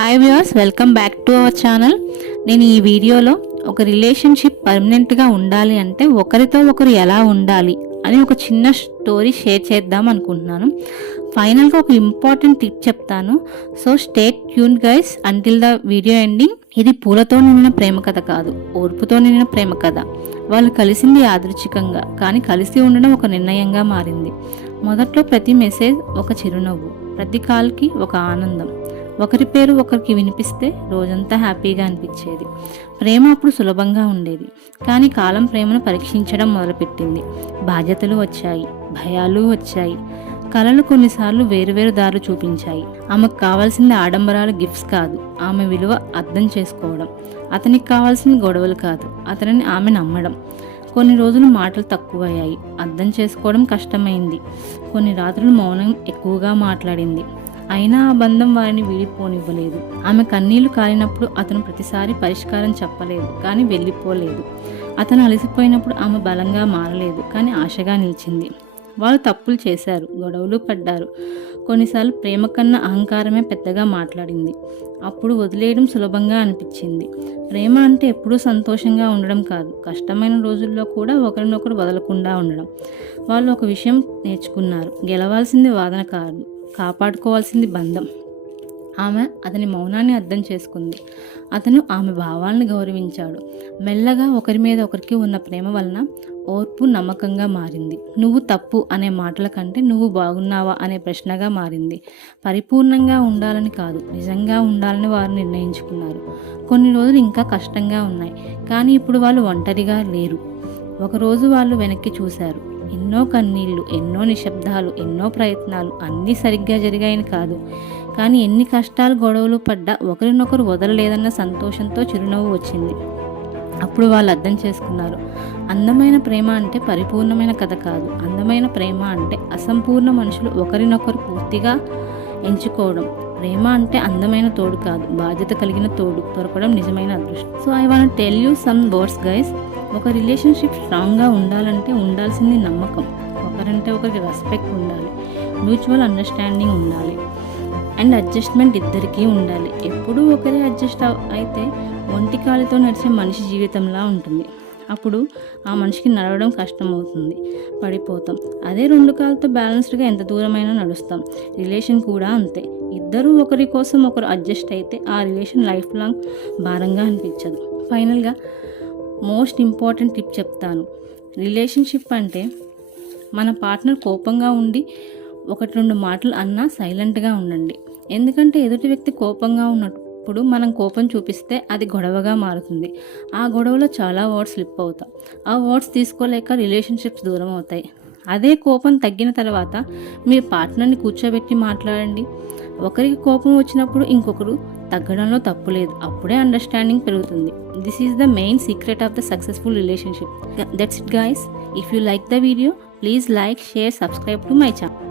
Hi viewers, welcome back to our channel. నేను ఈ వీడియోలో ఒక రిలేషన్షిప్ పర్మనెంట్గా ఉండాలి అంటే ఒకరితో ఒకరు ఎలా ఉండాలి అని ఒక చిన్న స్టోరీ షేర్ చేద్దాం అనుకుంటున్నాను. ఫైనల్గా ఒక ఇంపార్టెంట్ టిప్ చెప్తాను. So stay tune guys until the video ending. ఇది పూలతో నిండిన ప్రేమ కథ కాదు, ఓర్పుతో నిండిన ప్రేమ కథ. వాళ్ళు కలిసింది యాదృచ్ఛికంగా, కానీ కలిసి ఉండడం ఒక నిర్ణయంగా మారింది. మొదట్లో ప్రతి మెసేజ్ ఒక చిరునవ్వు, ప్రతి కాల్కి ఒక ఆనందం. ఒకరి పేరు ఒకరికి వినిపిస్తే రోజంతా హ్యాపీగా అనిపించేది. ప్రేమ అప్పుడు సులభంగా ఉండేది, కానీ కాలం ప్రేమను పరీక్షించడం మొదలుపెట్టింది. బాధ్యతలు వచ్చాయి, భయాలు వచ్చాయి, కలలు కొన్నిసార్లు వేరువేరు దారులు చూపించాయి. ఆమెకు కావాల్సింది ఆడంబరాలు, గిఫ్ట్స్ కాదు, ఆమె విలువ అర్థం చేసుకోవడం. అతనికి కావాల్సింది గొడవలు కాదు, అతనిని ఆమె నమ్మడం. కొన్ని రోజులు మాటలు తక్కువయ్యాయి, అర్థం చేసుకోవడం కష్టమైంది. కొన్ని రాత్రులు మౌనం ఎక్కువగా మాట్లాడింది. అయినా ఆ బంధం వారిని వీడిపోనివ్వలేదు. ఆమె కన్నీళ్లు కాలినప్పుడు అతను ప్రతిసారి పరిష్కారం చెప్పలేదు, కానీ వెళ్ళిపోలేదు. అతను అలసిపోయినప్పుడు ఆమె బలంగా మారలేదు, కానీ ఆశగా నిలిచింది. వాళ్ళు తప్పులు చేశారు, గొడవలు పడ్డారు. కొన్నిసార్లు ప్రేమ కన్నా అహంకారమే పెద్దగా మాట్లాడింది. అప్పుడు వదిలేయడం సులభంగా అనిపించింది. ప్రేమ అంటే ఎప్పుడూ సంతోషంగా ఉండడం కాదు, కష్టమైన రోజుల్లో కూడా ఒకరినొకరు వదలకుండా ఉండడం. వాళ్ళు ఒక విషయం నేర్చుకున్నారు: గెలవాల్సింది వాదన కాదు, కాపాడుకోవాల్సింది బంధం. ఆమె అతని మౌనాన్ని అర్థం చేసుకుంది, అతను ఆమె భావాలను గౌరవించాడు. మెల్లగా ఒకరి మీద ఒకరికి ఉన్న ప్రేమ వలన ఓర్పు నమ్మకంగా మారింది. నువ్వు తప్పు అనే మాటల కంటే నువ్వు బాగున్నావా అనే ప్రశ్నగా మారింది. పరిపూర్ణంగా ఉండాలని కాదు, నిజంగా ఉండాలని వారు నిర్ణయించుకున్నారు. కొన్ని రోజులు ఇంకా కష్టంగా ఉన్నాయి, కానీ ఇప్పుడు వాళ్ళు ఒంటరిగా లేరు. ఒకరోజు వాళ్ళు వెనక్కి చూశారు. ఎన్నో కన్నీళ్లు, ఎన్నో నిశ్శబ్దాలు, ఎన్నో ప్రయత్నాలు. అన్నీ సరిగ్గా జరిగాయని కాదు, కానీ ఎన్ని కష్టాలు, గొడవలు పడ్డా ఒకరినొకరు వదలలేదన్న సంతోషంతో చిరునవ్వు వచ్చింది. అప్పుడు వాళ్ళు అర్థం చేసుకున్నారు: అందమైన ప్రేమ అంటే పరిపూర్ణమైన కథ కాదు, అందమైన ప్రేమ అంటే అసంపూర్ణ మనుషులు ఒకరినొకరు పూర్తిగా ఎంచుకోవడం. ప్రేమ అంటే అందమైన తోడు కాదు, బాధ్యత కలిగిన తోడు దొరకడం నిజమైన అదృష్టం. So I want tell you some words guys. ఒక రిలేషన్షిప్ స్ట్రాంగ్గా ఉండాలంటే ఉండాల్సింది నమ్మకం, ఒకరంటే ఒకరికి రెస్పెక్ట్ ఉండాలి, మ్యూచువల్ అండర్స్టాండింగ్ ఉండాలి, అండ్ అడ్జస్ట్మెంట్ ఇద్దరికీ ఉండాలి. ఎప్పుడూ ఒకరే అడ్జస్ట్ అయితే ఒంటి కాలితో నడిచే మనిషి జీవితంలా ఉంటుంది. అప్పుడు ఆ మనిషికి నడవడం కష్టమవుతుంది, పడిపోతాం. అదే రెండు కాళ్ళతో బ్యాలెన్స్డ్గా ఎంత దూరమైనా నడుస్తాం. రిలేషన్ కూడా అంతే. ఇద్దరూ ఒకరి కోసం ఒకరు అడ్జస్ట్ అయితే ఆ రిలేషన్ లైఫ్ లాంగ్ భారంగా అనిపించదు. ఫైనల్గా మోస్ట్ ఇంపార్టెంట్ టిప్ చెప్తాను. రిలేషన్షిప్ అంటే మన పార్ట్నర్ కోపంగా ఉండి ఒకటి రెండు మాటలు అన్నా సైలెంట్గా ఉండండి. ఎందుకంటే ఎదుటి వ్యక్తి కోపంగా ఉన్నప్పుడు మనం కోపం చూపిస్తే అది గొడవగా మారుతుంది. ఆ గొడవలో చాలా వర్డ్స్ స్లిప్ అవుతాం. ఆ వర్డ్స్ తీసుకోలేక రిలేషన్షిప్స్ దూరం అవుతాయి. అదే కోపం తగ్గిన తర్వాత మీ పార్ట్నర్ని కూర్చోబెట్టి మాట్లాడండి. ఒకరికి కోపం వచ్చినప్పుడు ఇంకొకరు తగ్గడంలో తప్పు లేదు, అప్పుడే అండర్స్టాండింగ్ పెరుగుతుంది. This is the main secret of the successful relationship. That's it guys. If you like the video, please like, share, subscribe to my channel.